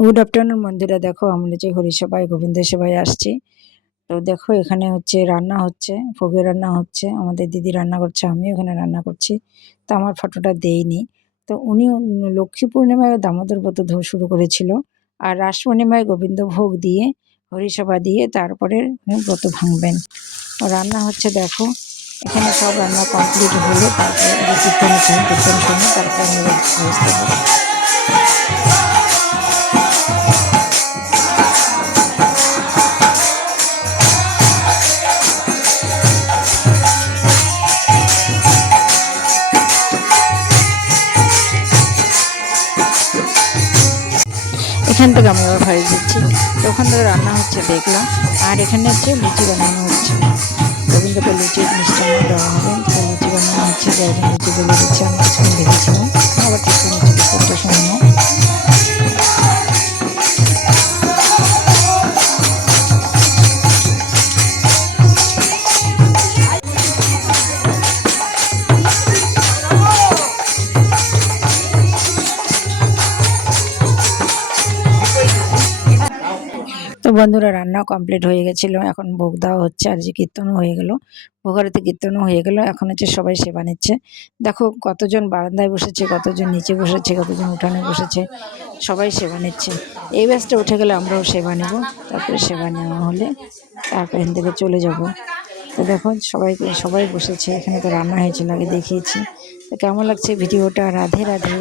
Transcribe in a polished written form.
Good afternoon বন্ধুরা, দেখো আমরা যে হরিসভায় গোবিন্দ সেবায় আসছি। তো দেখো এখানে হচ্ছে রান্না হচ্ছে, ভোগের রান্না হচ্ছে, আমাদের দিদি রান্না করছে, আমিও এখানে রান্না করছি। তো আমার ফটোটা দেইনি। তো উনি লক্ষ্মী পূর্ণিমায় দামোদর ব্রত শুরু করেছিল, আর রাস পূর্ণিমায় গোবিন্দ ভোগ দিয়ে হরিসভা দিয়ে তারপরে উনি ব্রত ভাঙবেন। রান্না হচ্ছে দেখো, এখানে সব রান্না কমপ্লিট হলে তারপরে কীর্তন শুনে তারপরে আমি ব্যবস্থা করবো। এখান থেকে আমি আবার ভাড়ি দিচ্ছি। তো ওখান থেকে রান্না হচ্ছে দেখলাম, আর এখানে হচ্ছে লুচি বানানো হচ্ছে। গোবিন্দকে লুচি মিষ্টান্ন দেওয়া হবে, তো লুচি বানানো হচ্ছে। একজন লুচি বলে দিচ্ছে, আমি কিছুক্ষণ দেখেছিলাম, আবার কিছুক্ষণ হচ্ছে রিপোর্টটা শুনলাম। তো বন্ধুরা রান্না কমপ্লিট হয়ে গেছিলো, এখন ভোগ দেওয়া হচ্ছে, আর যে কীর্তনও হয়ে গেল, ভোগারতি কীর্তনও হয়ে গেল। এখন হচ্ছে সবাই সেবা নিচ্ছে। দেখো কতজন বারান্দায় বসেছে, কতজন নিচে বসেছে, কতজন উঠানে বসেছে, সবাই সেবা নিচ্ছে। এই ব্যাচটা উঠে গেলে আমরাও সেবা নেব, তারপরে সেবা নেওয়া হলে তারপর এখান থেকে চলে যাব। তো দেখো সবাই বসেছে, এখানে তো রান্না হয়েছিল, আগে দেখিয়েছি। তো কেমন লাগছে ভিডিওটা? রাধে রাধে।